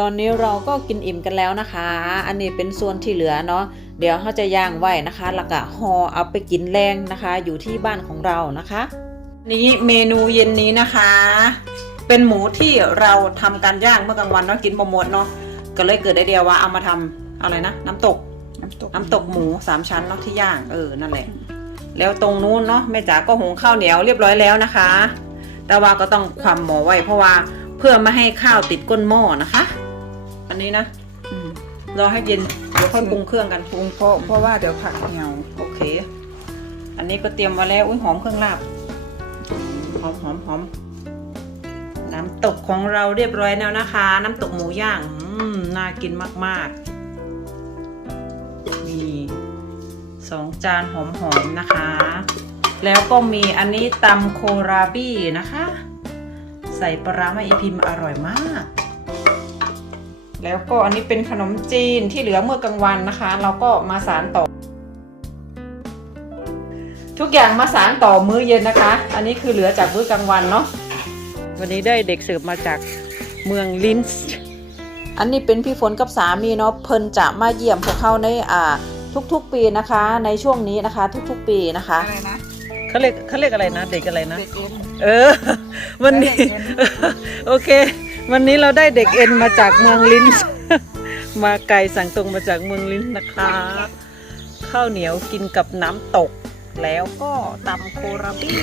ตอนนี้เราก็กินอิ่มกันแล้วนะคะ อันนี้เป็นส่วนที่เหลือเนาะ เดี๋ยวเขาจะย่างไว้นะคะ แล้วก็ห่อเอาไปกินแรงนะคะ อยู่ที่บ้านของเรานะคะ นี้เมนูเย็นนี้นะคะ เป็นหมูที่เราทำการย่างเมื่อกลางวันเนาะกินบหมดเนาะ ก็เลยเกิดไอเดียว่าเอามาทำอะไรนะ น้ำตก น้ำตกน้ำตกหมูสามชั้นเนาะที่ย่างเออ นั่นแหละ แล้วตรงนู้นเนาะแม่จ๋าก็หุงข้าวเหนียวเรียบร้อยแล้วนะคะ แต่ว่าก็ต้องความหมอไว้เพราะว่าเพื่อไม่ให้ข้าวติดก้นหม้อนะคะ อันนี้นะอืมรอให้เย็นเดี๋ยวค่อยปรุงเครื่องกันปรุงเพราะเพราะว่าเดี๋ยวผักเหนียวโอเค อันนี้ก็เตรียมไว้แล้วอุ้ยหอมเครื่องลาบหอมหอมหอมน้ำตกของเราเรียบร้อยแล้วนะคะ น้ำตกหมูย่างอืมน่ากินมากๆมีสองจานหอมๆนะคะ แล้วก็มีอันนี้ตำโคราบี้นะคะ ใส่ปลาร้ามาอีพิมอร่อยมาก แล้วก็อันนี้เป็นขนมจีนที่เหลือเมื่อกลางวันนะคะ เราก็มาสารต่อ ทุกอย่างมาสารต่อมื้อเย็นนะคะ อันนี้คือเหลือจากมื้อกลางวันเนาะวันนี้ได้เด็กเสิร์ฟมาจากเมืองลินส์อันนี้เป็นพี่ฝนกับสามีเนาะเพิ่นจะมาเยี่ยมพวกเขาในอ่าทุกๆปีนะคะ ในช่วงนี้นะคะ ทุกๆปีนะคะอะไรนะ เขาเรียกเขาเรียกอะไรนะ เด็กอะไรนะ เด็กเอ็นเออ วันนี้ได้เด็กเอ็นโอเค วันนี้เราได้เด็กเอ็นมาจากเมืองลินส์มาไกลสั่งตรงมาจากเมืองลินส์นะคะ ข้าวเหนียวกินกับน้ำตก แล้วก็ตำโคราบี้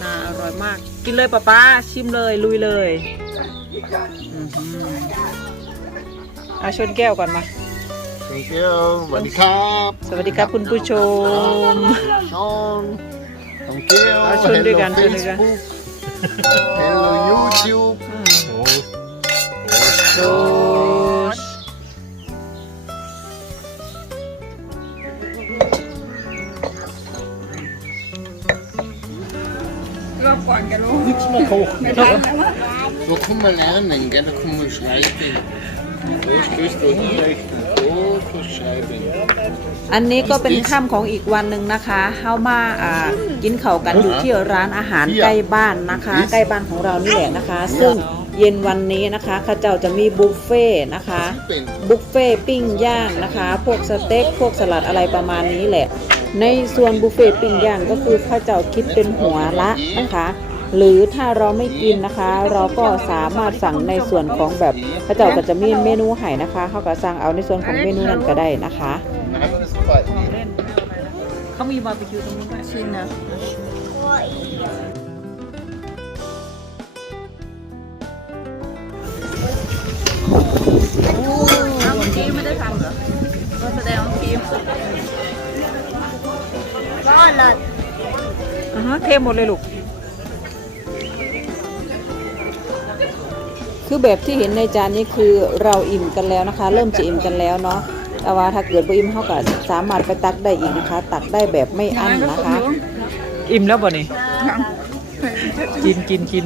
น่าอร่อยมาก กินเลยป้าป้าชิมเลยลุยเลยอื้อหืออาชนแก้วก่อนมา Thank you สวัสดีครับ สวัสดีครับคุณผู้ชม ชอน Thank you เอาชวนด้วยกันชวนด้วยกัน Facebook Hello YouTube โดชรอบก่อนจะรู้ Nichts mehr kochen. ไม่ทันแล้วมั้ง Da kann man lernen, gell? Da kann man schreiben. Da stößt du hinrechnen, da kannst du schreiben. อันนี้ก็เป็นค่ำของอีกวันหนึ่งนะคะเฮามาอ่ากินเข่าวกันอยู่ที่ร้านอาหารใกล้บ้านนะคะ ใกล้บ้านของเรานี่แหละนะคะ ซึ่งเย็นวันนี้นะคะเข้าเจ้าจะมีบุฟเฟ่ต์นะคะ Sieben. บุฟเฟ่ต์ปิ้งย่างนะคะ พวกสเต็ก พวกสลัดอะไรประมาณนี้แหละ ในส่วนบุฟเฟ่ต์ปิ้งย่างก็คือข้าเจ้าคิดเป็นหัวละนะคะ หรือถ้าเราไม่กินนะคะ เราก็สามารถสั่งในส่วนของแบบข้าเจ้าก็จะมีเมนูให้นะคะเขาก็สั่งเอาในส่วนของเมนูนั้นก็ได้นะคะเขามีบาร์บีคิวตรงนู้นไหมชินนะเอาเมื่อกี้ไม่ได้ทำเหรอก็แสดงทีมก็อร่อยอ่าฮะเทหมดเลยลูก คือแบบที่เห็นในจานนี้คือเราอิ่มกันแล้วนะคะ เริ่มจะอิ่มกันแล้วเนาะแต่ว่าถ้าเกิดว่าอิ่มเท่ากับสามารถไปตักได้อีกนะคะ ตักได้แบบไม่อั้นนะคะ อิ่มแล้วบ่นี่กินกินกิน